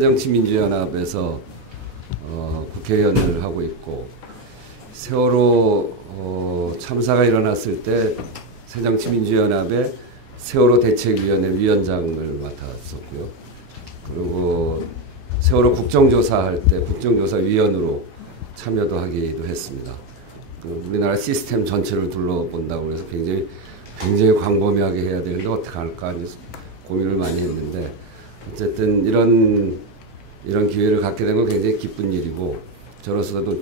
새정치민주연합에서 국회의원을 하고 있고, 세월호 참사가 일어났을 때 새정치민주연합의 세월호 대책위원회 위원장을 맡았었고요. 그리고 세월호 국정조사할 때 국정조사위원으로 참여도 하기도 했습니다. 우리나라 시스템 전체를 둘러본다고 해서 굉장히 광범위하게 해야 되는데 어떻게 할까 고민을 많이 했는데, 어쨌든 이런 기회를 갖게 된 건 굉장히 기쁜 일이고, 저로서도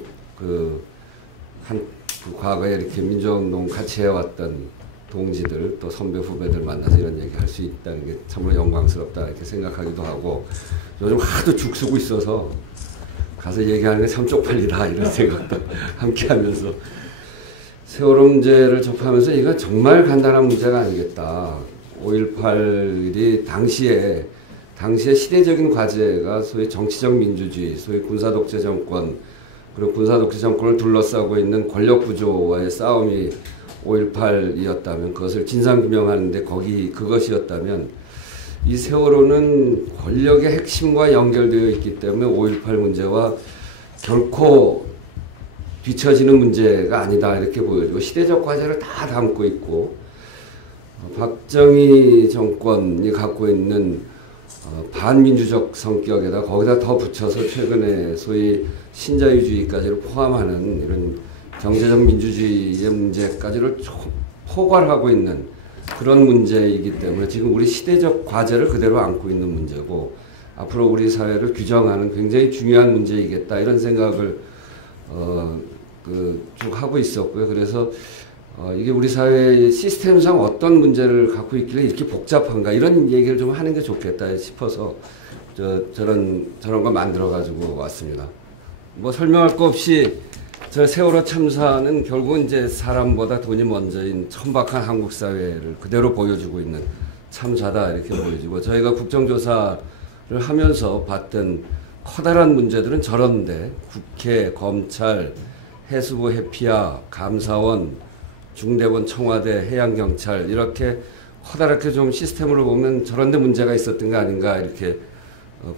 과거에 이렇게 민주화운동 같이 해왔던 동지들 또 선배 후배들 만나서 이런 얘기 할 수 있다는 게 참으로 영광스럽다 이렇게 생각하기도 하고, 요즘 하도 죽 쓰고 있어서 가서 얘기하는 게 참 쪽팔리다 이런 생각도 함께 하면서, 세월호 문제를 접하면서 이거 정말 간단한 문제가 아니겠다. 5.18이 당시에 시대적인 과제가 소위 정치적 민주주의, 소위 군사독재 정권, 그리고 군사독재 정권을 둘러싸고 있는 권력구조와의 싸움이 5.18이었다면, 그것을 진상규명하는데 그것이었다면, 이 세월호는 권력의 핵심과 연결되어 있기 때문에 5.18 문제와 결코 뒤처지는 문제가 아니다 이렇게 보여지고, 시대적 과제를 다 담고 있고, 박정희 정권이 갖고 있는 반민주적 성격에다 거기다 더 붙여서 최근에 소위 신자유주의까지를 포함하는 이런 경제적 민주주의의 문제까지를 포괄하고 있는 그런 문제이기 때문에 지금 우리 시대적 과제를 그대로 안고 있는 문제고, 앞으로 우리 사회를 규정하는 굉장히 중요한 문제이겠다 이런 생각을 쭉 하고 있었고요. 그래서 이게 우리 사회의 시스템상 어떤 문제를 갖고 있길래 이렇게 복잡한가 이런 얘기를 좀 하는 게 좋겠다 싶어서 저런 거 만들어 가지고 왔습니다. 뭐 설명할 거 없이 저 세월호 참사는 결국은 이제 사람보다 돈이 먼저인 천박한 한국 사회를 그대로 보여주고 있는 참사다 이렇게 보여지고, 저희가 국정조사를 하면서 봤던 커다란 문제들은 저런데, 국회, 검찰, 해수부 해피아, 감사원, 중대본, 청와대, 해양경찰 이렇게 커다랗게 좀 시스템으로 보면 저런데 문제가 있었던 거 아닌가 이렇게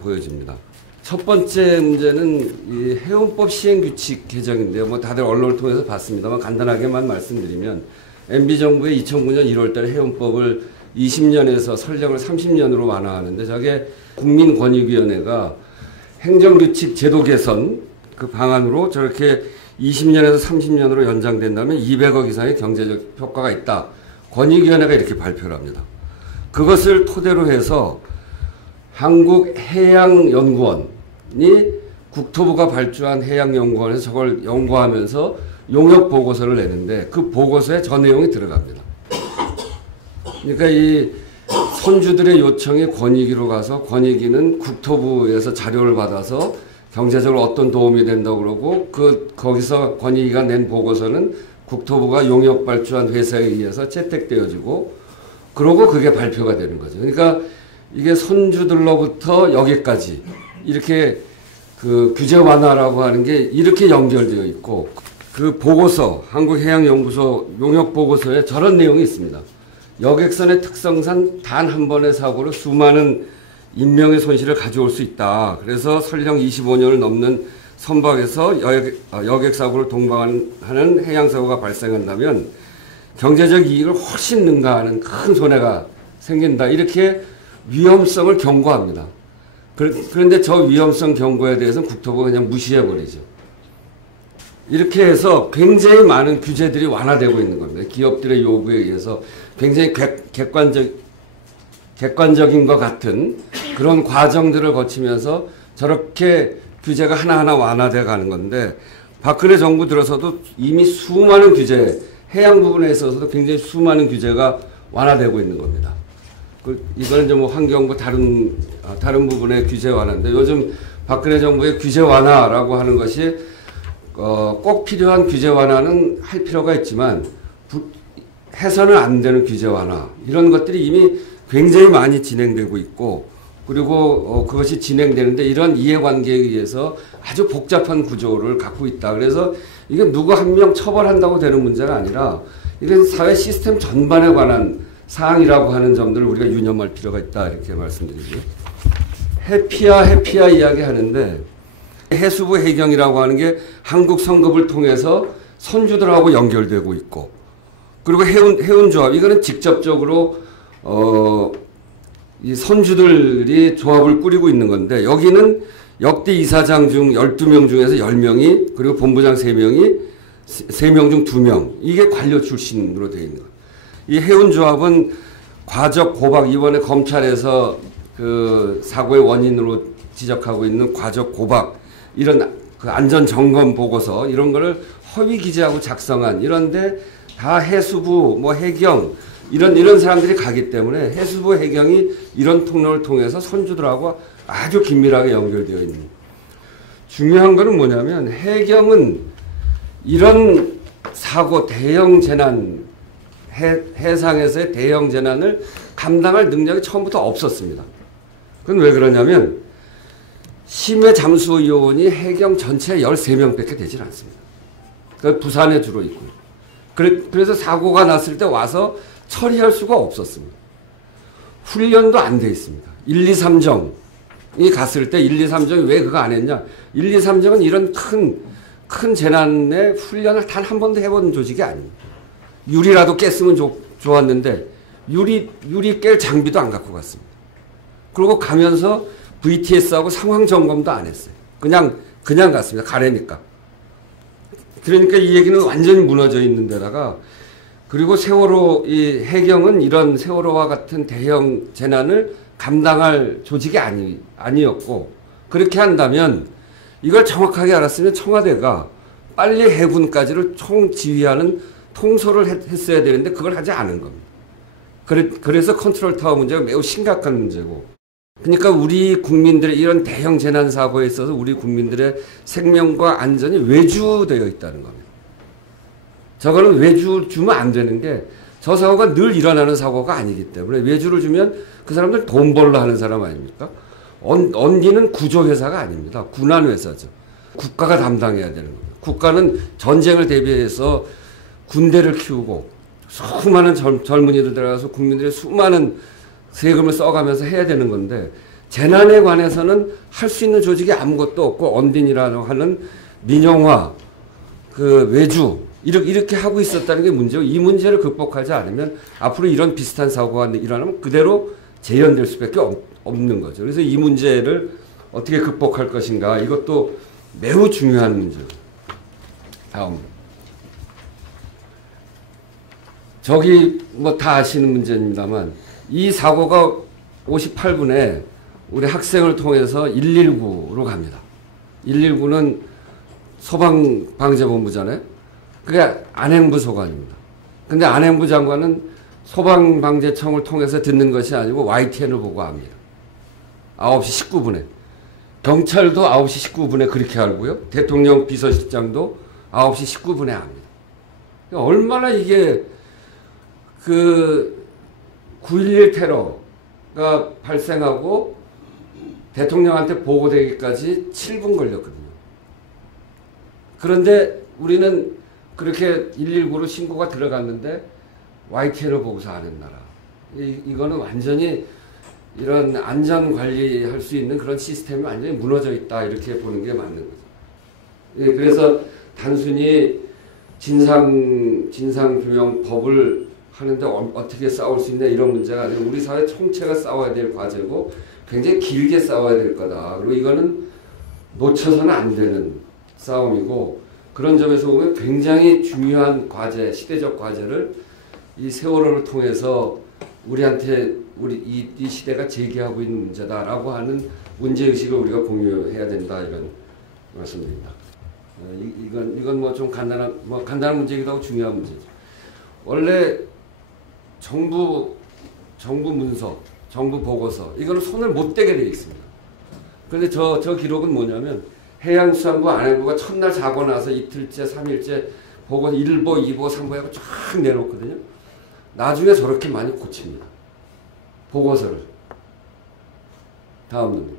보여집니다. 첫 번째 문제는 이 해운법 시행규칙 개정인데요. 뭐 다들 언론을 통해서 봤습니다만 간단하게만 말씀드리면, MB정부의 2009년 1월달에 해운법을 20년에서 설령을 30년으로 완화하는데, 저게 국민권익위원회가 행정규칙 제도 개선 그 방안으로 저렇게 20년에서 30년으로 연장된다면 200억 이상의 경제적 효과가 있다. 권익위원회가 이렇게 발표를 합니다. 그것을 토대로 해서 한국해양연구원이 국토부가 발주한 해양연구원에서 저걸 연구하면서 용역보고서를 내는데, 그 보고서에 저 내용이 들어갑니다. 그러니까 이 선주들의 요청이 권익위로 가서, 권익위는 국토부에서 자료를 받아서 경제적으로 어떤 도움이 된다고 그러고, 거기서 권익위가 낸 보고서는 국토부가 용역 발주한 회사에 의해서 채택되어지고, 그러고 그게 발표가 되는 거죠. 그러니까 이게 선주들로부터 여기까지 이렇게 그 규제 완화라고 하는 게 이렇게 연결되어 있고, 그 보고서, 한국해양연구소 용역 보고서에 저런 내용이 있습니다. 여객선의 특성상 단 한 번의 사고로 수많은 인명의 손실을 가져올 수 있다. 그래서 설령 25년을 넘는 선박에서 여객사고를 동반하는 해양사고가 발생한다면 경제적 이익을 훨씬 능가하는 큰 손해가 생긴다. 이렇게 위험성을 경고합니다. 그런데 저 위험성 경고에 대해서는 국토부가 그냥 무시해버리죠. 이렇게 해서 굉장히 많은 규제들이 완화되고 있는 겁니다. 기업들의 요구에 의해서 굉장히 객관적인 것 같은 그런 과정들을 거치면서 저렇게 규제가 하나하나 완화되어 가는 건데, 박근혜 정부 들어서도 이미 수많은 규제, 해양 부분에 있어서도 굉장히 수많은 규제가 완화되고 있는 겁니다. 이거는 이제 뭐 환경부 다른 부분의 규제 완화인데, 요즘 박근혜 정부의 규제 완화라고 하는 것이 꼭 필요한 규제 완화는 할 필요가 있지만 해서는 안 되는 규제 완화, 이런 것들이 이미 굉장히 많이 진행되고 있고, 그리고 그것이 진행되는데 이런 이해관계에 의해서 아주 복잡한 구조를 갖고 있다. 그래서 이게 누구 한 명 처벌한다고 되는 문제가 아니라 이건 사회 시스템 전반에 관한 사항이라고 하는 점들을 우리가 유념할 필요가 있다, 이렇게 말씀드리고요. 해피야 이야기 하는데 해수부 해경이라고 하는 게 한국 성급을 통해서 선주들하고 연결되고 있고 그리고 해운조합 이거는 직접적으로 이 선주들이 조합을 꾸리고 있는 건데 여기는 역대 이사장 중 12명 중에서 10명이 그리고 본부장 3명이 3명 중 2명 이게 관료 출신으로 되어 있는 거예요. 이 해운조합은 과적 고박 이번에 검찰에서 그 사고의 원인으로 지적하고 있는 과적 고박 이런 그 안전 점검 보고서 이런 거를 허위 기재하고 작성한 이런데 다 해수부 뭐 해경 이런 사람들이 가기 때문에 해수부 해경이 이런 통로를 통해서 선주들하고 아주 긴밀하게 연결되어 있는. 중요한 거는 뭐냐면 해경은 이런 사고 대형 재난 해상에서의 대형 재난을 감당할 능력이 처음부터 없었습니다. 그건 왜 그러냐면 심해 잠수 요원이 해경 전체 13명밖에 되질 않습니다. 그 부산에 주로 있고요. 그래서 사고가 났을 때 와서 처리할 수가 없었습니다. 훈련도 안 돼 있습니다. 1, 2, 3정이 갔을 때 1, 2, 3정이 왜 그거 안 했냐. 1, 2, 3정은 이런 큰 재난의 훈련을 단 한 번도 해본 조직이 아닙니다. 유리라도 깼으면 좋았는데 유리 깰 장비도 안 갖고 갔습니다. 그리고 가면서 VTS하고 상황 점검도 안 했어요. 그냥 갔습니다. 가래니까. 그러니까 이 얘기는 완전히 무너져 있는 데다가 그리고 세월호 이 해경은 이런 세월호와 같은 대형 재난을 감당할 조직이 아니었고 그렇게 한다면 이걸 정확하게 알았으면 청와대가 빨리 해군까지를 총지휘하는 통솔을 했어야 되는데 그걸 하지 않은 겁니다. 그래서 컨트롤 타워 문제가 매우 심각한 문제고 그러니까 우리 국민들의 이런 대형 재난 사고에 있어서 우리 국민들의 생명과 안전이 외주되어 있다는 겁니다. 저거는 외주 주면 안 되는 게 저 사고가 늘 일어나는 사고가 아니기 때문에 외주를 주면 그 사람들 돈 벌러 하는 사람 아닙니까? 언기는 구조회사가 아닙니다. 군안회사죠. 국가가 담당해야 되는 겁니다. 국가는 전쟁을 대비해서 군대를 키우고 수많은 젊은이들 들어가서 국민들의 수많은 세금을 써가면서 해야 되는 건데 재난에 관해서는 할 수 있는 조직이 아무것도 없고 언딘이라고 하는 민영화, 그 외주 이렇게 하고 있었다는 게 문제고 이 문제를 극복하지 않으면 앞으로 이런 비슷한 사고가 일어나면 그대로 재현될 수밖에 없는 거죠. 그래서 이 문제를 어떻게 극복할 것인가 이것도 매우 중요한 문제예요. 다음. 저기 뭐 다 아시는 문제입니다만 이 사고가 58분에 우리 학생을 통해서 119로 갑니다. 119는 소방방재본부잖아요. 그게 안행부 소관입니다. 근데 안행부 장관은 소방방재청을 통해서 듣는 것이 아니고 YTN을 보고 합니다. 9시 19분에. 경찰도 9시 19분에 그렇게 알고요. 대통령 비서실장도 9시 19분에 합니다. 얼마나 이게 그 9.11 테러가 발생하고 대통령한테 보고되기까지 7분 걸렸거든요. 그런데 우리는 그렇게 119로 신고가 들어갔는데 YTN을 보고서 안 했나라. 이거는 완전히 이런 안전 관리할 수 있는 그런 시스템이 완전히 무너져 있다. 이렇게 보는 게 맞는 거죠. 예, 그래서 단순히 진상규명법을 하는데 어떻게 싸울 수 있냐 이런 문제가 아니라 우리 사회 총체가 싸워야 될 과제고 굉장히 길게 싸워야 될 거다. 그리고 이거는 놓쳐서는 안 되는 싸움이고 그런 점에서 보면 굉장히 중요한 과제, 시대적 과제를 이 세월호를 통해서 우리한테 이 시대가 제기하고 있는 문제다라고 하는 문제의식을 우리가 공유해야 된다 이런 말씀드립니다. 이건 뭐 좀 간단한 문제이기도 하고 중요한 문제죠. 원래 정부 문서, 정부 보고서 이거는 손을 못 대게 되어 있습니다. 그런데 저 기록은 뭐냐면 해양수산부 안행부가 첫날 사고 나서 이틀째, 3일째 보고서 1보, 2보, 3보 하고 쫙 내놓거든요. 나중에 저렇게 많이 고칩니다. 보고서를. 다음.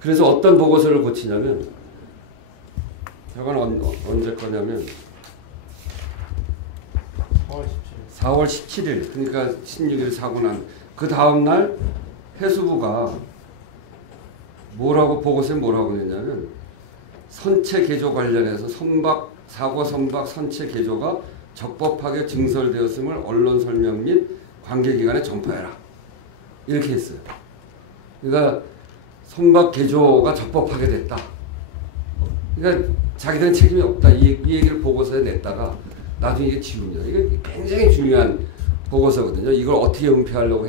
그래서 어떤 보고서를 고치냐면 저건 언제 거냐면 4월 17일 그러니까 16일 사고 난 그 다음날 해수부가 보고서에 뭐라고 했냐면 선체 개조 관련해서 사고 선박 선체 개조가 적법하게 증설되었음을 언론 설명 및 관계기관에 전파해라. 이렇게 했어요. 그러니까 선박 개조가 적법하게 됐다. 그러니까 자기들은 책임이 없다. 이 얘기를 보고서에 냈다가 나중에 이게 지우냐. 이게 굉장히 중요한 보고서거든요. 이걸 어떻게 은폐하려고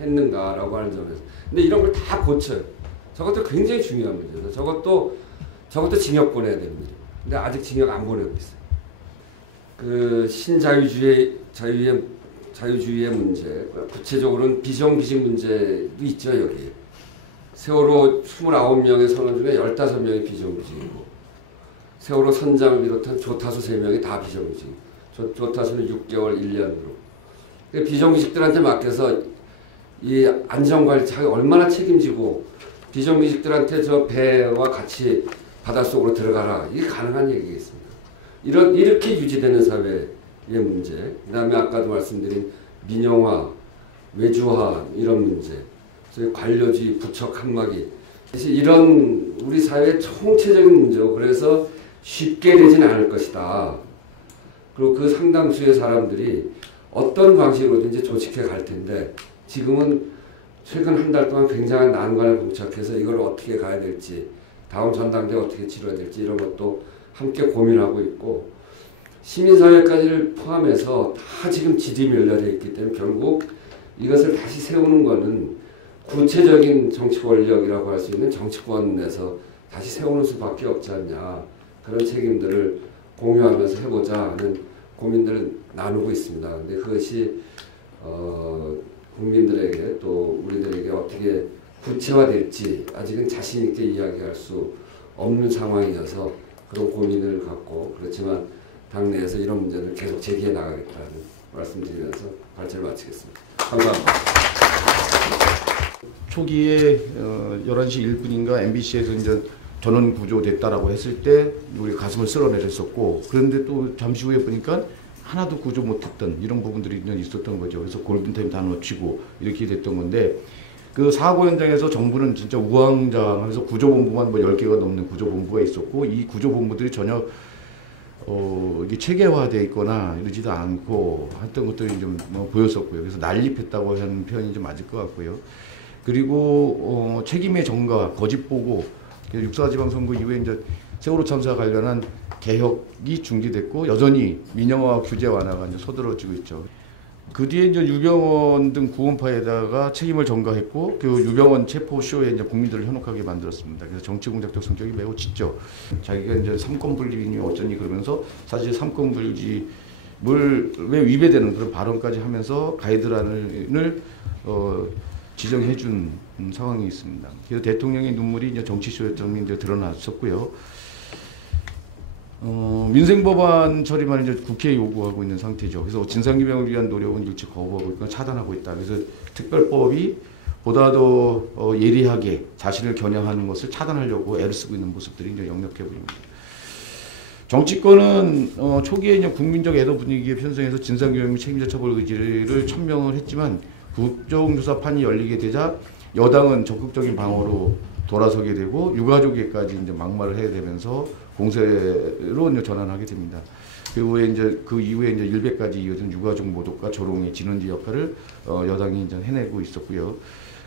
했는가라고 하는 점에서. 근데 이런 걸 다 고쳐요. 저것도 굉장히 중요한 문제죠. 저것도 징역 보내야 됩니다. 근데 아직 징역 안 보내고 있어요. 그 자유주의의 문제, 구체적으로는 비정규직 문제도 있죠, 여기. 세월호 29명의 선원 중에 15명이 비정규직이고, 세월호 선장을 비롯한 조타수 3명이 다 비정규직. 조타수는 6개월, 1년으로. 비정규직들한테 맡겨서 이 안전관리 자기 얼마나 책임지고, 비정규직들한테 저 배와 같이 바닷속으로 들어가라. 이게 가능한 얘기겠습니다. 이렇게 유지되는 사회의 문제, 그 다음에 아까도 말씀드린 민영화, 외주화 이런 문제, 관료주의, 부척 한마기, 이런 우리 사회의 총체적인 문제고, 그래서 쉽게 되진 않을 것이다. 그리고 그 상당수의 사람들이 어떤 방식으로든지 조직해 갈 텐데, 지금은 최근 한 달 동안 굉장한 난관을 봉착해서 이걸 어떻게 가야 될지, 다음 전당대회 어떻게 치러야 될지 이런 것도 함께 고민하고 있고, 시민사회까지를 포함해서 다 지금 질이 밀려져 있기 때문에 결국 이것을 다시 세우는 것은 구체적인 정치 권력이라고 할 수 있는 정치권에서 다시 세우는 수밖에 없지 않냐. 그런 책임들을 공유하면서 해보자 하는 고민들을 나누고 있습니다. 근데 그것이 국민들에게 또 우리들에게 어떻게 구체화될지 아직은 자신 있게 이야기할 수 없는 상황이어서 그런 고민을 갖고, 그렇지만 당내에서 이런 문제를 계속 제기해 나가겠다는 말씀드리면서 발제를 마치겠습니다. 감사합니다. 초기에 11시 1분인가 MBC에서 이제 전원 구조됐다라고 했을 때 우리 가슴을 쓸어내렸었고, 그런데 또 잠시 후에 보니까 하나도 구조 못했던 이런 부분들이 있었던 거죠. 그래서 골든타임 다 놓치고 이렇게 됐던 건데, 그 사고 현장에서 정부는 진짜 우왕좌왕하면서 구조본부만 뭐 10개가 넘는 구조본부가 있었고, 이 구조본부들이 전혀 이게 체계화되어 있거나 이러지도 않고 했던 것들이 좀 보였었고요. 그래서 난립했다고 하는 표현이 좀 맞을 것 같고요. 그리고 책임의 전가, 거짓 보고, 육사지방선거 이후에 이제 세월호 참사 관련한 개혁이 중지됐고, 여전히 민영화 규제 완화가 이제 서두러지고 있죠. 그 뒤에 이제 유병원 등 구원파에다가 책임을 전가했고, 그 유병원 체포쇼에 이제 국민들을 현혹하게 만들었습니다. 그래서 정치 공작적 성격이 매우 짙죠. 자기가 이제 삼권분립이니 어쩌니 그러면서 사실 삼권분립을 왜 위배되는 그런 발언까지 하면서 가이드라인을 지정해준 상황이 있습니다. 그래서 대통령의 눈물이 이제 정치쇼였던 게 드러났었고요. 민생법안 처리만 이제 국회에 요구하고 있는 상태죠. 그래서 진상규명을 위한 노력은 일찍 거부하고 있거나 차단하고 있다. 그래서 특별법이 보다 더 예리하게 자신을 겨냥하는 것을 차단하려고 애를 쓰고 있는 모습들이 이제 역력해 보입니다. 정치권은 초기에 이제 국민적 애도 분위기에 편성해서 진상규명 및 책임자 처벌 의지를 천명을 했지만, 국정조사판이 열리게 되자 여당은 적극적인 방어로 돌아서게 되고, 유가족에까지 이제 막말을 해야 되면서 공세로 이제 전환하게 됩니다. 그 이후에 이제 일베까지 이어진 유가족 모독과 조롱의 진원지 역할을 여당이 이제 해내고 있었고요.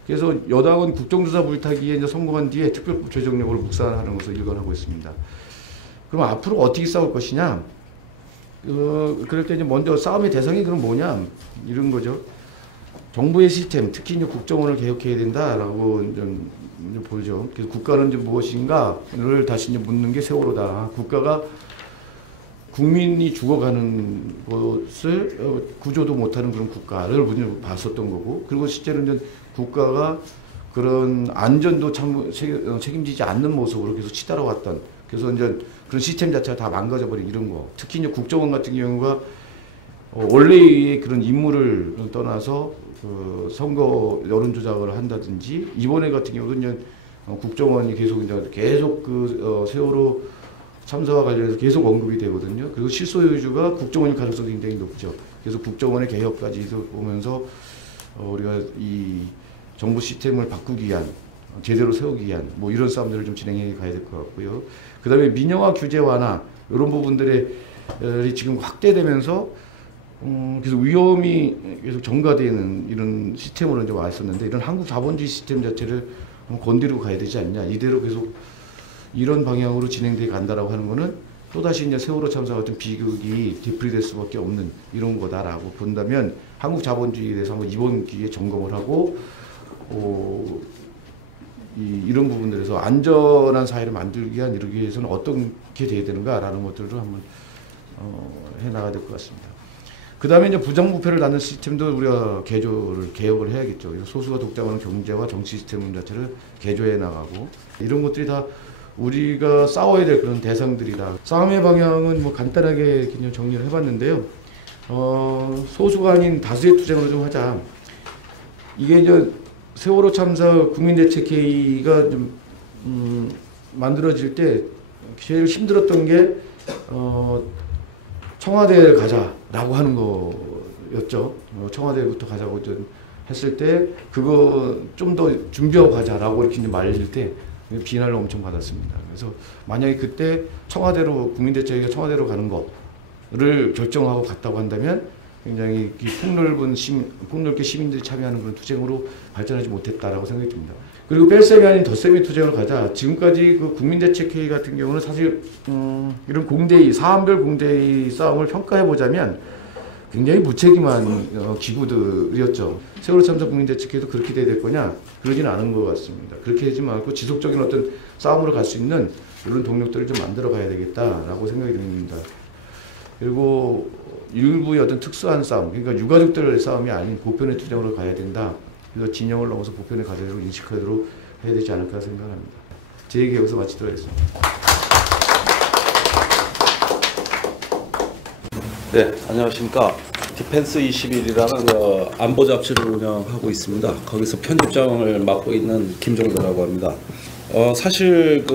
그래서 여당은 국정조사 물타기에 이제 성공한 뒤에 특별법 제정력으로 묵살하는 것을 일관하고 있습니다. 그럼 앞으로 어떻게 싸울 것이냐? 그럴 때 이제 먼저 싸움의 대상이 그럼 뭐냐? 이런 거죠. 정부의 시스템, 특히 이제 국정원을 개혁해야 된다라고 좀 보죠. 그래서 국가는 이제 무엇인가를 다시 이제 묻는 게 세월호다. 국가가 국민이 죽어가는 것을 구조도 못하는 그런 국가를 봤었던 거고, 그리고 실제로 이제 국가가 그런 안전도 책임지지 않는 모습으로 계속 치달아왔던, 그래서 이제 그런 시스템 자체가 다 망가져버린 이런 거. 특히 이제 국정원 같은 경우가 원래의 그런 임무를 떠나서 선거 여론 조작을 한다든지, 이번에 같은 경우도 이제 국정원이 계속 세월호 참사와 관련해서 계속 언급이 되거든요. 그리고 실소유주가 국정원일 가능성이 굉장히 높죠. 그래서 국정원의 개혁까지도 보면서 우리가 이 정부 시스템을 바꾸기 위한 제대로 세우기 위한 뭐 이런 싸움들을 좀 진행해 가야 될 것 같고요. 그다음에 민영화 규제 완화 이런 부분들이 지금 확대되면서 계속 위험이 계속 전가되는 이런 시스템으로 이제 와 있었는데 이런 한국 자본주의 시스템 자체를 건드리고 가야 되지 않냐. 이대로 계속 이런 방향으로 진행돼 간다라고 하는 거는 또다시 이제 세월호 참사 같은 비극이 되풀이될 수밖에 없는 이런 거다라고 본다면 한국 자본주의에 대해서 한번 이번 기회에 점검을 하고 이런 부분들에서 안전한 사회를 만들기 이루기 위해서는 어떻게 돼야 되는가라는 것들을 한번 해나가야 될 것 같습니다. 그 다음에 이제 부정부패를 낳는 시스템도 우리가 개혁을 해야겠죠. 소수가 독점하는 경제와 정치 시스템 자체를 개조해 나가고 이런 것들이 다 우리가 싸워야 될 그런 대상들이다. 싸움의 방향은 뭐 간단하게 그냥 정리를 해봤는데요. 소수가 아닌 다수의 투쟁으로 좀 하자. 이게 이제 세월호 참사 국민대책회의가 좀 만들어질 때 제일 힘들었던 게 청와대를 가자라고 하는 거였죠. 청와대부터 가자고 좀 했을 때 그거 좀 더 준비하고 가자라고 이렇게 이제 말릴 때 비난을 엄청 받았습니다. 그래서 만약에 그때 청와대로 국민대책회의가 청와대로 가는 거를 결정하고 갔다고 한다면 굉장히 폭넓게 시민들이 참여하는 그런 투쟁으로 발전하지 못했다라고 생각이 듭니다. 그리고 뺄셈이 아닌 덧셈의 투쟁을 가자. 지금까지 그 국민대책회의 같은 경우는 사실 이런 공대위, 사안별 공대위 싸움을 평가해 보자면 굉장히 무책임한 기구들이었죠. 세월호 참사 국민대책회의도 그렇게 돼야 될 거냐? 그러지는 않은 것 같습니다. 그렇게 하지 말고 지속적인 어떤 싸움으로 갈 수 있는 이런 동력들을 좀 만들어 가야 되겠다라고 생각이 듭니다. 그리고 일부의 어떤 특수한 싸움, 그러니까 유가족들의 싸움이 아닌 보편의 투쟁으로 가야 된다. 그래서 진영을 넘어서 보편의 가치로 인식하도록 해야 되지 않을까 생각합니다. 제 얘기 여기서 마치도록 하겠습니다. 네, 안녕하십니까. 디펜스 21이라는 안보 잡지를 운영하고 있습니다. 거기서 편집장을 맡고 있는 김종대라고 합니다. 사실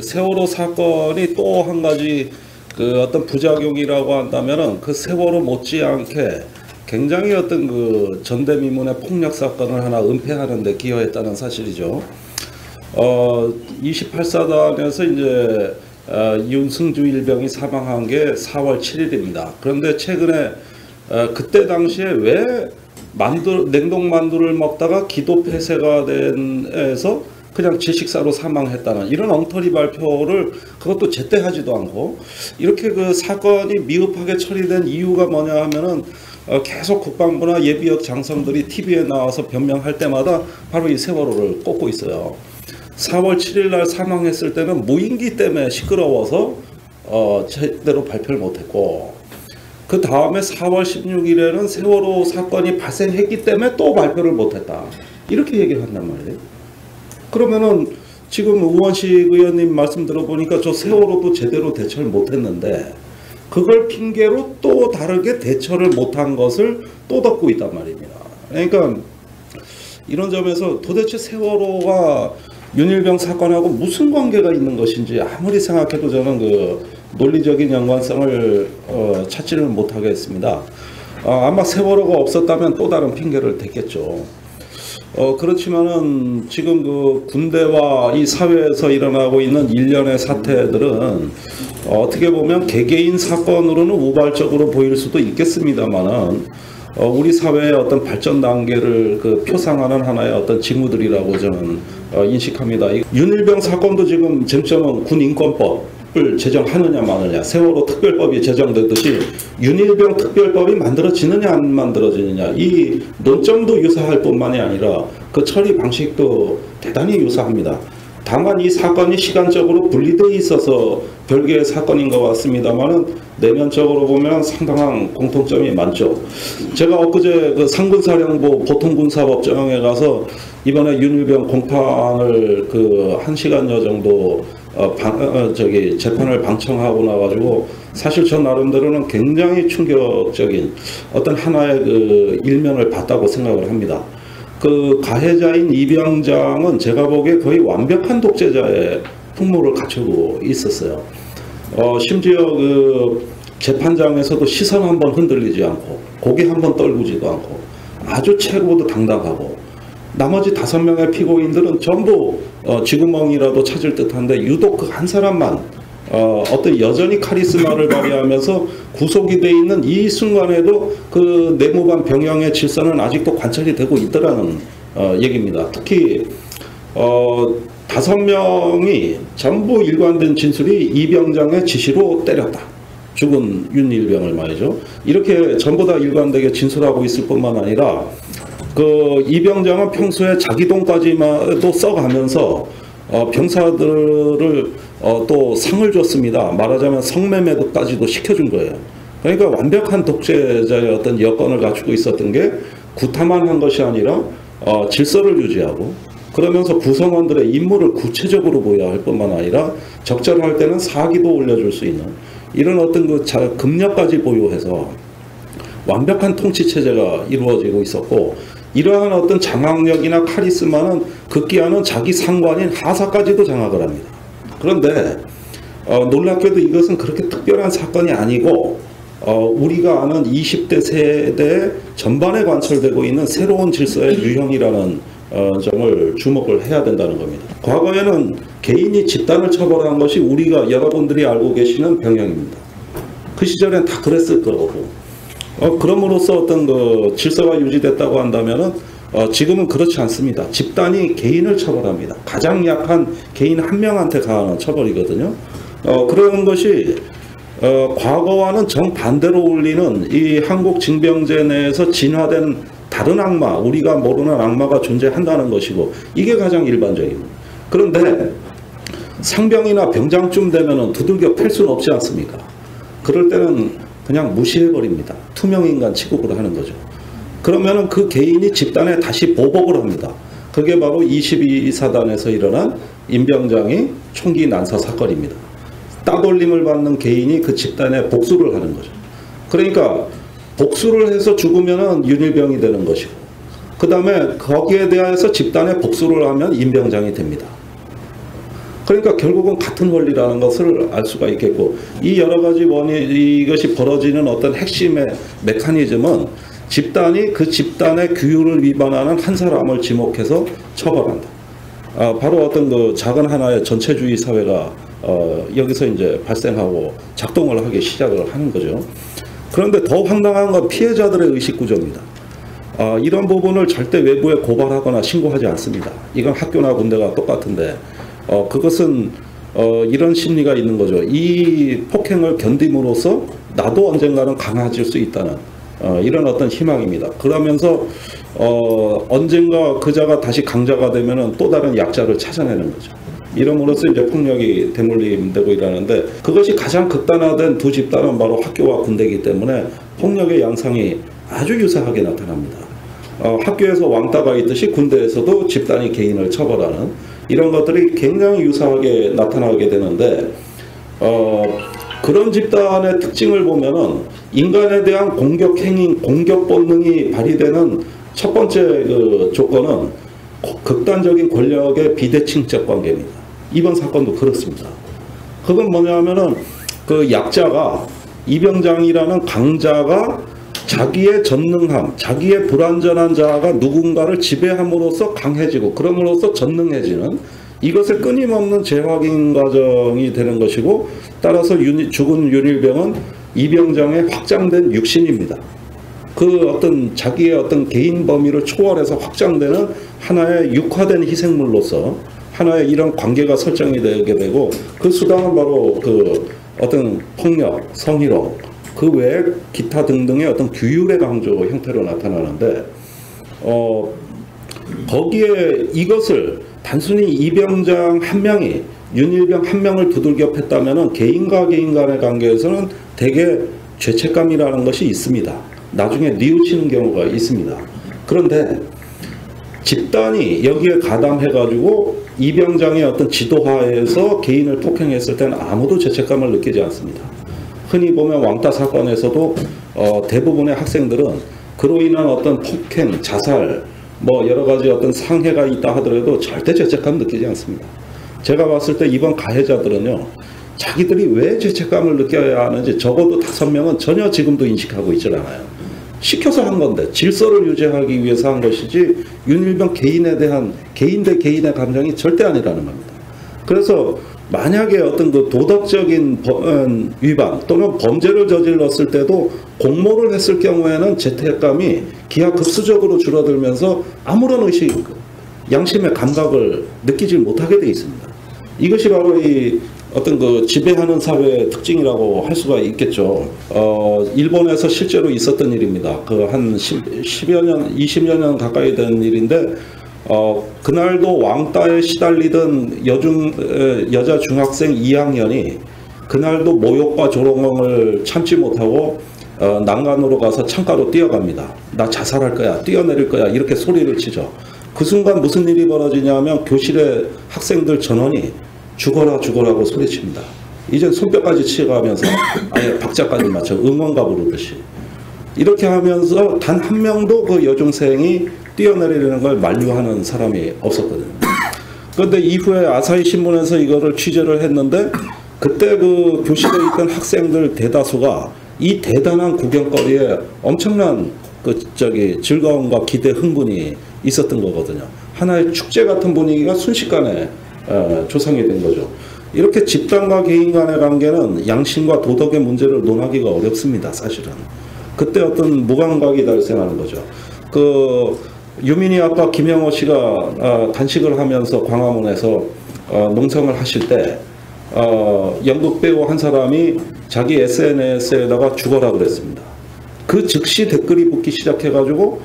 세월호 사건이 또 한 가지 어떤 부작용이라고 한다면은 그 세월호 못지않게 굉장히 어떤 전대미문의 폭력 사건을 하나 은폐하는 데 기여했다는 사실이죠. 28사단에서 이제 윤승주 일병이 사망한 게 4월 7일입니다. 그런데 최근에 그때 당시에 왜 냉동만두를 먹다가 기도 폐쇄가 돼서 그냥 질식사로 사망했다는 이런 엉터리 발표를 그것도 제때 하지도 않고 이렇게 그 사건이 미흡하게 처리된 이유가 뭐냐 하면은 계속 국방부나 예비역 장성들이 TV에 나와서 변명할 때마다 바로 이 세월호를 꼽고 있어요. 4월 7일 날 사망했을 때는 무인기 때문에 시끄러워서 제대로 발표를 못했고 그 다음에 4월 16일에는 세월호 사건이 발생했기 때문에 또 발표를 못했다. 이렇게 얘기를 한단 말이에요. 그러면은 지금 우원식 의원님 말씀 들어보니까 저 세월호도 제대로 대처를 못했는데 그걸 핑계로 또 다르게 대처를 못한 것을 또 덮고 있단 말입니다. 그러니까 이런 점에서 도대체 세월호가 윤일병 사건하고 무슨 관계가 있는 것인지 아무리 생각해도 저는 논리적인 연관성을 찾지를 못하겠습니다. 아마 세월호가 없었다면 또 다른 핑계를 댔겠죠. 그렇지만은 지금 군대와 이 사회에서 일어나고 있는 일련의 사태들은 어떻게 보면 개개인 사건으로는 우발적으로 보일 수도 있겠습니다만은 우리 사회의 어떤 발전 단계를 표상하는 하나의 어떤 징후들이라고 저는 인식합니다. 윤일병 사건도 지금 쟁점은 군인권법을 제정하느냐 마느냐, 세월호 특별법이 제정되듯이 윤일병 특별법이 만들어지느냐 안 만들어지느냐 이 논점도 유사할 뿐만이 아니라 그 처리 방식도 대단히 유사합니다. 다만 이 사건이 시간적으로 분리되어 있어서 별개의 사건인 것 같습니다만은 내면적으로 보면 상당한 공통점이 많죠. 제가 엊그제 상군사령부 보통군사법정에 가서 이번에 윤일병 공판을 1시간여 정도 재판을 방청하고 나가지고 사실 저 나름대로는 굉장히 충격적인 어떤 하나의 일면을 봤다고 생각을 합니다. 가해자인 이병장은 제가 보기에 거의 완벽한 독재자의 풍모를 갖추고 있었어요. 심지어 재판장에서도 시선 한번 흔들리지 않고 고개 한번 떨구지도 않고 아주 최고도 당당하고 나머지 5명의 피고인들은 전부 쥐구멍이라도 찾을 듯한데 유독 그 한 사람만 어떤 여전히 카리스마를 발휘하면서 구속이 돼 있는 이 순간에도 그 내무반 병영의 질서는 아직도 관찰이 되고 있더라는 얘기입니다. 특히 5명이 전부 일관된 진술이 이병장의 지시로 때렸다. 죽은 윤일병을 말이죠. 이렇게 전부 다 일관되게 진술하고 있을 뿐만 아니라 그 이병장은 평소에 자기 돈까지도 써가면서 병사들을 또 상을 줬습니다. 말하자면 성매매도까지도 시켜준 거예요. 그러니까 완벽한 독재자의 어떤 여건을 갖추고 있었던 게 구타만 한 것이 아니라 질서를 유지하고 그러면서 구성원들의 임무를 구체적으로 보여야 할 뿐만 아니라 적절할 때는 사기도 올려줄 수 있는 이런 어떤 그 금력까지 보유해서 완벽한 통치 체제가 이루어지고 있었고 이러한 어떤 장악력이나 카리스마는 극기하는 자기 상관인 하사까지도 장악을 합니다. 그런데 놀랍게도 이것은 그렇게 특별한 사건이 아니고 우리가 아는 20대 세대 전반에 관철되고 있는 새로운 질서의 유형이라는 점을 주목을 해야 된다는 겁니다. 과거에는 개인이 집단을 처벌한 것이 우리가 여러분들이 알고 계시는 병영입니다. 그 시절엔 다 그랬을 거고 그럼으로써 어떤 그 질서가 유지됐다고 한다면은 지금은 그렇지 않습니다. 집단이 개인을 처벌합니다. 가장 약한 개인 한 명한테 가하는 처벌이거든요. 그런 것이 과거와는 정반대로 울리는 이 한국 징병제 내에서 진화된 다른 악마, 우리가 모르는 악마가 존재한다는 것이고 이게 가장 일반적입니다. 그런데 상병이나 병장쯤 되면은 두들겨 팰 수는 없지 않습니까? 그럴 때는 그냥 무시해버립니다. 투명인간 취급을 하는 거죠. 그러면은 그 개인이 집단에 다시 보복을 합니다. 그게 바로 22사단에서 일어난 임병장이 총기 난사 사건입니다. 따돌림을 받는 개인이 그 집단에 복수를 하는 거죠. 그러니까 복수를 해서 죽으면은 윤일병이 되는 것이고 그 다음에 거기에 대해서 집단에 복수를 하면 임병장이 됩니다. 그러니까 결국은 같은 원리라는 것을 알 수가 있겠고 이 여러 가지 이것이 벌어지는 어떤 핵심의 메커니즘은 집단이 그 집단의 규율을 위반하는 한 사람을 지목해서 처벌한다. 바로 어떤 그 작은 하나의 전체주의 사회가 여기서 이제 발생하고 작동을 하기 시작을 하는 거죠. 그런데 더 황당한 건 피해자들의 의식구조입니다. 이런 부분을 절대 외부에 고발하거나 신고하지 않습니다. 이건 학교나 군대가 똑같은데 그것은 이런 심리가 있는 거죠. 이 폭행을 견딤으로써 나도 언젠가는 강해질 수 있다는 이런 어떤 희망입니다. 그러면서 언젠가 그자가 다시 강자가 되면은 또 다른 약자를 찾아내는 거죠. 이름으로써 이제 폭력이 대물림되고 이러는데 그것이 가장 극단화된 두 집단은 바로 학교와 군대이기 때문에 폭력의 양상이 아주 유사하게 나타납니다. 학교에서 왕따가 있듯이 군대에서도 집단이 개인을 처벌하는 이런 것들이 굉장히 유사하게 나타나게 되는데 그런 집단의 특징을 보면은 인간에 대한 공격 행위, 공격 본능이 발휘되는 첫 번째 그 조건은 극단적인 권력의 비대칭적 관계입니다. 이번 사건도 그렇습니다. 그건 뭐냐면은 그 약자가 이병장이라는 강자가 자기의 전능함, 자기의 불완전한 자아가 누군가를 지배함으로써 강해지고 그럼으로써 전능해지는 이것을 끊임없는 재확인 과정이 되는 것이고 따라서 죽은 윤일병은 이병장의 확장된 육신입니다. 그 어떤 자기의 어떤 개인 범위를 초월해서 확장되는 하나의 육화된 희생물로서 하나의 이런 관계가 설정이 되게 되고 그 수단은 바로 그 어떤 폭력, 성희롱 그 외에 기타 등등의 어떤 규율의 강조 형태로 나타나는데 거기에 이것을 단순히 이병장 한 명이 윤일병 한 명을 두들겨 팼다면 개인과 개인 간의 관계에서는 대개 죄책감이라는 것이 있습니다. 나중에 뉘우치는 경우가 있습니다. 그런데 집단이 여기에 가담해가지고 이병장의 어떤 지도하에서 개인을 폭행했을 때는 아무도 죄책감을 느끼지 않습니다. 흔히 보면 왕따 사건에서도 대부분의 학생들은 그로 인한 어떤 폭행, 자살, 뭐 여러 가지 어떤 상해가 있다 하더라도 절대 죄책감 느끼지 않습니다. 제가 봤을 때 이번 가해자들은요, 자기들이 왜 죄책감을 느껴야 하는지 적어도 5명은 전혀 지금도 인식하고 있질 않아요. 시켜서 한 건데 질서를 유지하기 위해서 한 것이지 윤일병 개인에 대한 개인 대 개인의 감정이 절대 아니라는 겁니다. 그래서 만약에 어떤 그 도덕적인 위반 또는 범죄를 저질렀을 때도 공모를 했을 경우에는 죄책감이 기하급수적으로 줄어들면서 아무런 의식, 양심의 감각을 느끼지 못하게 돼 있습니다. 이것이 바로 이 어떤 그 지배하는 사회의 특징이라고 할 수가 있겠죠. 일본에서 실제로 있었던 일입니다. 그 한 10여 년, 20여 년 가까이 된 일인데, 그날도 왕따에 시달리던 여자 중학생 2학년이 그날도 모욕과 조롱을 참지 못하고 난간으로 가서 창가로 뛰어갑니다. 나 자살할 거야, 뛰어내릴 거야, 이렇게 소리를 치죠. 그 순간 무슨 일이 벌어지냐면 교실의 학생들 전원이 죽어라 죽어라고 소리칩니다. 이젠 손뼉까지 치가면서 아예 박자까지 맞춰 응원가 부르듯이 이렇게 하면서 단 한 명도 그 여중생이 뛰어내리는 걸 만류하는 사람이 없었거든요. 그런데 이후에 아사히 신문에서 이거를 취재를 했는데 그때 그 교실에 있던 학생들 대다수가 이 대단한 구경거리에 엄청난 즐거움과 기대, 흥분이 있었던 거거든요. 하나의 축제 같은 분위기가 순식간에 조성이 된 거죠. 이렇게 집단과 개인 간의 관계는 양심과 도덕의 문제를 논하기가 어렵습니다. 사실은. 그때 어떤 무감각이 발생하는 거죠. 그 유민희 아빠 김영호 씨가 단식을 하면서 광화문에서 농성을 하실 때 연극 배우 한 사람이 자기 SNS에다가 죽어라 그랬습니다. 그 즉시 댓글이 붙기 시작해가지고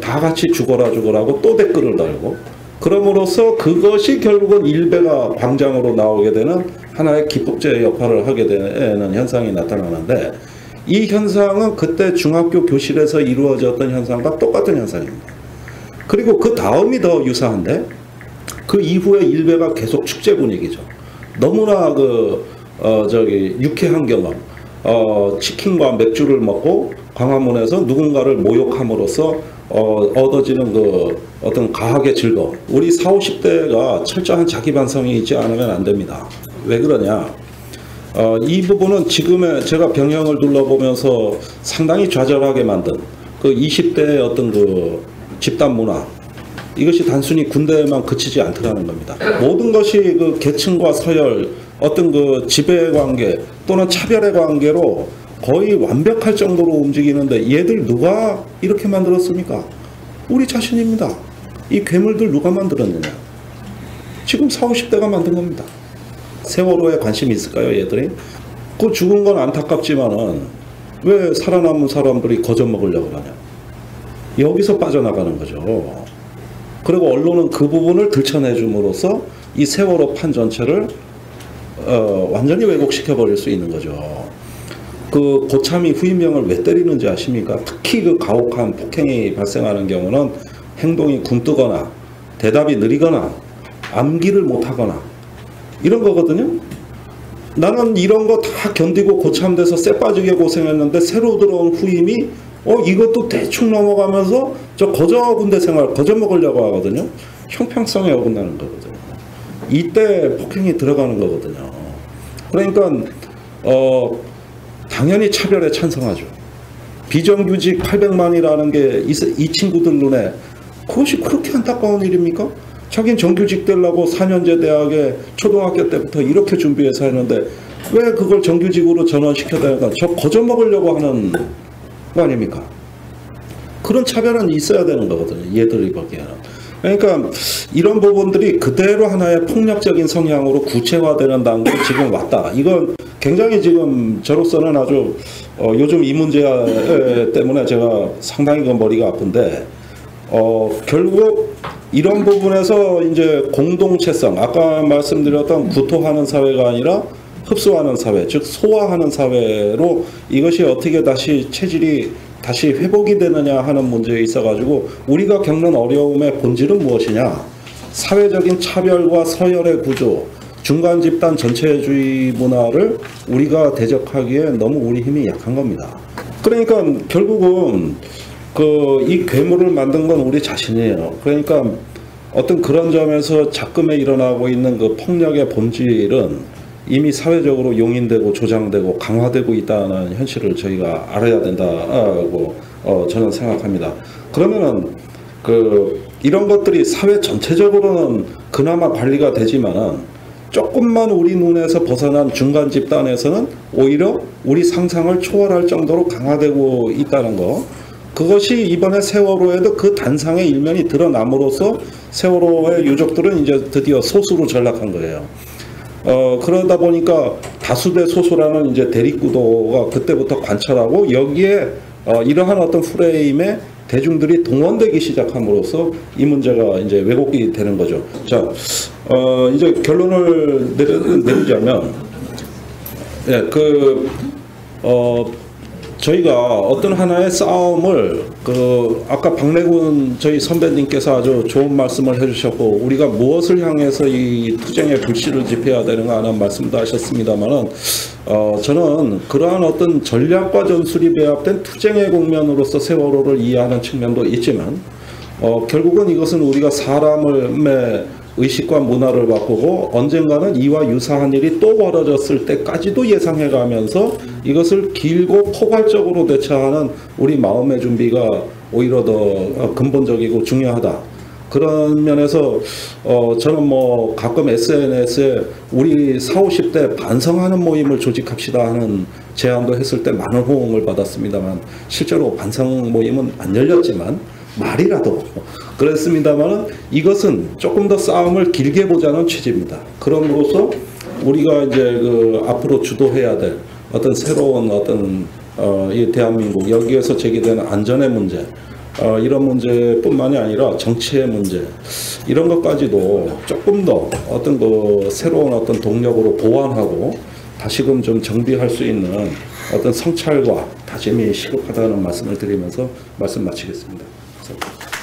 다 같이 죽어라 죽어라고 또 댓글을 달고 그럼으로써 그것이 결국은 일베가 광장으로 나오게 되는 하나의 기폭제 역할을 하게 되는 현상이 나타나는데 이 현상은 그때 중학교 교실에서 이루어졌던 현상과 똑같은 현상입니다. 그리고 그 다음이 더 유사한데 그 이후에 일베가 계속 축제 분위기죠. 너무나 유쾌한 경험, 치킨과 맥주를 먹고 광화문에서 누군가를 모욕함으로써 얻어지는 그 어떤 가학의 즐거움. 우리 40, 50대가 철저한 자기 반성이 있지 않으면 안 됩니다. 왜 그러냐? 이 부분은 지금의 제가 병영을 둘러보면서 상당히 좌절하게 만든 그 20대의 어떤 그 집단 문화, 이것이 단순히 군대에만 그치지 않더라는 겁니다. 모든 것이 그 계층과 서열, 어떤 그 지배 관계 또는 차별의 관계로 거의 완벽할 정도로 움직이는데 얘들 누가 이렇게 만들었습니까? 우리 자신입니다. 이 괴물들 누가 만들었느냐? 지금 40, 50대가 만든 겁니다. 세월호에 관심이 있을까요, 얘들이? 그 죽은 건 안타깝지만은 왜 살아남은 사람들이 거저 먹으려고 하냐? 여기서 빠져나가는 거죠. 그리고 언론은 그 부분을 들춰내줌으로써 이 세월호 판 전체를 완전히 왜곡시켜버릴 수 있는 거죠. 그 고참이 후임병을 왜 때리는지 아십니까? 특히 그 가혹한 폭행이 발생하는 경우는 행동이 굼뜨거나 대답이 느리거나 암기를 못하거나 이런 거거든요. 나는 이런 거 다 견디고 고참돼서 쎄 빠지게 고생했는데 새로 들어온 후임이 이것도 대충 넘어가면서 저 거저 군대 생활 거저 먹으려고 하거든요. 형평성에 어긋나는 거거든요. 이때 폭행이 들어가는 거거든요. 그러니까 당연히 차별에 찬성하죠. 비정규직 800만이라는 게 이 친구들 눈에 그것이 그렇게 안타까운 일입니까? 자긴 정규직 되려고 4년제 대학에 초등학교 때부터 이렇게 준비해서 했는데 왜 그걸 정규직으로 전환시켜야 저 거저 먹으려고 하는 거 아닙니까? 그런 차별은 있어야 되는 거거든요. 얘들이 보기에는. 그러니까 이런 부분들이 그대로 하나의 폭력적인 성향으로 구체화되는 단계로 지금 왔다. 이건 굉장히 지금 저로서는 아주 요즘 이 문제 때문에 제가 상당히 머리가 아픈데 결국 이런 부분에서 이제 공동체성, 아까 말씀드렸던 구토하는 사회가 아니라 흡수하는 사회, 즉 소화하는 사회로 이것이 어떻게 다시 체질이 다시 회복이 되느냐 하는 문제에 있어가지고 우리가 겪는 어려움의 본질은 무엇이냐? 사회적인 차별과 서열의 구조, 중간 집단 전체주의 문화를 우리가 대적하기에 너무 우리 힘이 약한 겁니다. 그러니까 결국은 이 괴물을 만든 건 우리 자신이에요. 그러니까 어떤 그런 점에서 작금에 일어나고 있는 그 폭력의 본질은 이미 사회적으로 용인되고 조장되고 강화되고 있다는 현실을 저희가 알아야 된다고 저는 생각합니다. 그러면은 이런 것들이 사회 전체적으로는 그나마 관리가 되지만은 조금만 우리 눈에서 벗어난 중간 집단에서는 오히려 우리 상상을 초월할 정도로 강화되고 있다는 거. 그것이 이번에 세월호에도 그 단상의 일면이 드러남으로써 세월호의 유족들은 이제 드디어 소수로 전락한 거예요. 그러다 보니까 다수 대 소수라는 이제 대립구도가 그때부터 관찰하고 여기에 이러한 어떤 프레임에 대중들이 동원되기 시작함으로써 이 문제가 이제 왜곡이 되는 거죠. 자, 이제 결론을 내리자면, 예, 저희가 어떤 하나의 싸움을 아까 박래군 저희 선배님께서 아주 좋은 말씀을 해주셨고 우리가 무엇을 향해서 이 투쟁의 불씨를 지펴야 되는가 하는 말씀도 하셨습니다만은 저는 그러한 어떤 전략과 전술이 배합된 투쟁의 국면으로서 세월호를 이해하는 측면도 있지만 결국은 이것은 우리가 사람의 의식과 문화를 바꾸고 언젠가는 이와 유사한 일이 또 벌어졌을 때까지도 예상해가면서 이것을 길고 포괄적으로 대처하는 우리 마음의 준비가 오히려 더 근본적이고 중요하다. 그런 면에서 저는 뭐 가끔 SNS에 우리 40, 50대 반성하는 모임을 조직합시다 하는 제안도 했을 때 많은 호응을 받았습니다만 실제로 반성 모임은 안 열렸지만 말이라도 그랬습니다만 이것은 조금 더 싸움을 길게 보자는 취지입니다. 그럼으로써 우리가 이제 앞으로 주도해야 될 어떤 새로운 어떤 이 대한민국 여기에서 제기되는 안전의 문제 이런 문제뿐만이 아니라 정치의 문제 이런 것까지도 조금 더 어떤 새로운 어떤 동력으로 보완하고 다시금 좀 정비할 수 있는 어떤 성찰과 다짐이 시급하다는 말씀을 드리면서 말씀 마치겠습니다. 감사합니다.